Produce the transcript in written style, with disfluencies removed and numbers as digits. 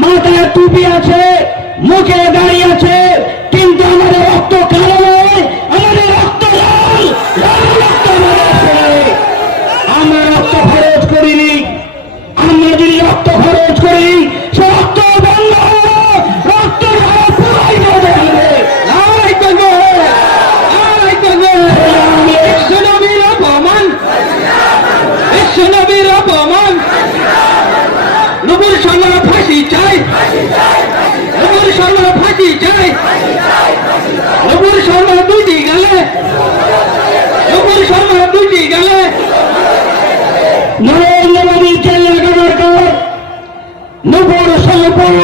মাথায় টুপি আছে, মুখে দাড়ি আছে, কিন্তু আমাদের রক্ত কালো নয়, আমাদের রক্ত লাল, লাল রক্ত আমাদের আছে। আমরা রক্ত খরচ করিনি, আমরা যদি রক্ত খরচ করি সে রক্ত বন্ধ হবে, রক্ত পুরাই বন্ধ হবে। লড়াই করবো, লড়াই করবো। বিশ্বনবীর অপমান, বিশ্বনবীর অপমান, নবীর সঙ্গে ফাঁসি চাই, নবীর সঙ্গে ফাঁসি চাই, নবীর সঙ্গে দুটি গেলে, নবীর সঙ্গে দুটি গেলে নরেন্দ্র মোদী জেলে দরকার, নবুর সোলপুর